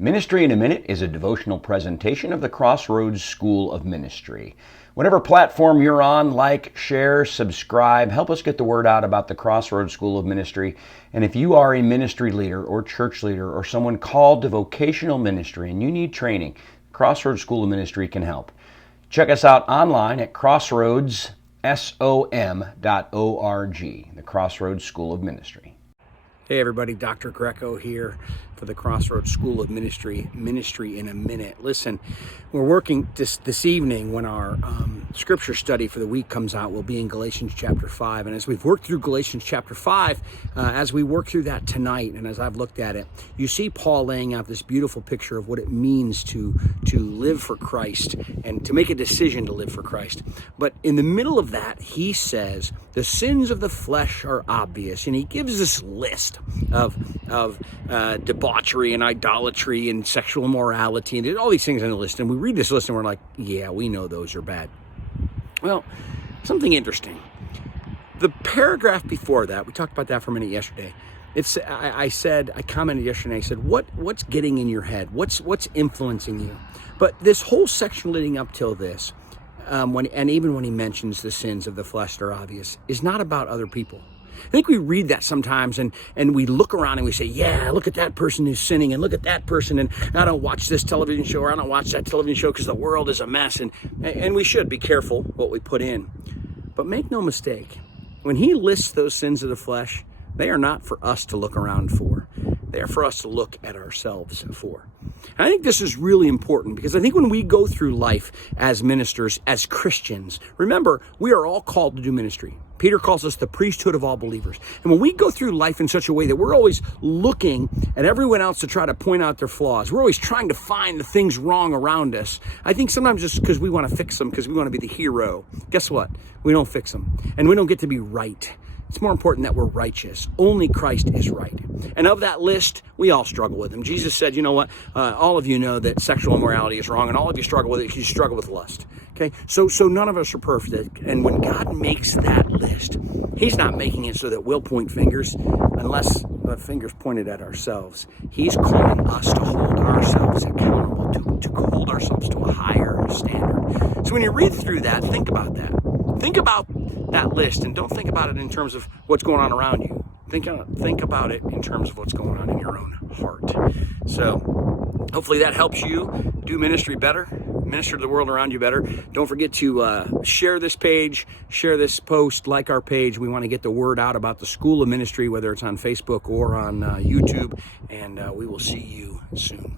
Ministry in a Minute is a devotional presentation of the Crossroads School of Ministry. Whatever platform you're on, like, share, subscribe, help us get the word out about the Crossroads School of Ministry. And if you are a ministry leader or church leader or someone called to vocational ministry and you need training, Crossroads School of Ministry can help. Check us out online at crossroadsom.org, the Crossroads School of Ministry. Hey everybody, Dr. Greco here for the Crossroads School of Ministry, Ministry in a Minute. Listen, we're working this evening when our scripture study for the week comes out. We'll be in Galatians chapter 5. And as we've worked through Galatians chapter 5, as we work through that tonight, and as I've looked at it, you see Paul laying out this beautiful picture of what it means to live for Christ and to make a decision to live for Christ. But in the middle of that, he says, the sins of the flesh are obvious. And he gives this list of debauchery and idolatry and sexual immorality and all these things on the list. And we read this list and we're like, yeah, we know those are bad. Well, something interesting. The paragraph before that, we talked about that for a minute yesterday. I commented yesterday, I said, what's getting in your head? What's influencing you? But this whole section leading up till this, even when he mentions the sins of the flesh that are obvious, is not about other people. I think we read that sometimes and we look around and we say, yeah, look at that person who's sinning and look at that person, and I don't watch this television show or I don't watch that television show because the world is a mess. And we should be careful what we put in. But make no mistake, when he lists those sins of the flesh, they are not for us to look around for. They are for us to look at ourselves for. And I think this is really important because I think when we go through life as ministers, as Christians, remember, we are all called to do ministry. Peter calls us the priesthood of all believers. And when we go through life in such a way that we're always looking at everyone else to try to point out their flaws, we're always trying to find the things wrong around us. I think sometimes just because we want to fix them, because we want to be the hero. Guess what? We don't fix them. And we don't get to be right. It's more important that we're righteous. Only Christ is right. And of that list, we all struggle with them. Jesus said, you know what? All of you know that sexual immorality is wrong, and all of you struggle with it because you struggle with lust. Okay? So none of us are perfect. And when God makes that list, he's not making it so that we'll point fingers unless the fingers pointed at ourselves. He's calling us to hold ourselves accountable, to hold ourselves to a higher standard. So when you read through that, think about that. Think about that list, and don't think about it in terms of what's going on around you. Think about it in terms of what's going on in your own heart. So hopefully that helps you do ministry better, minister to the world around you better. Don't forget to share this page, share this post, like our page. We want to get the word out about the School of Ministry, whether it's on Facebook or on YouTube, and we will see you soon.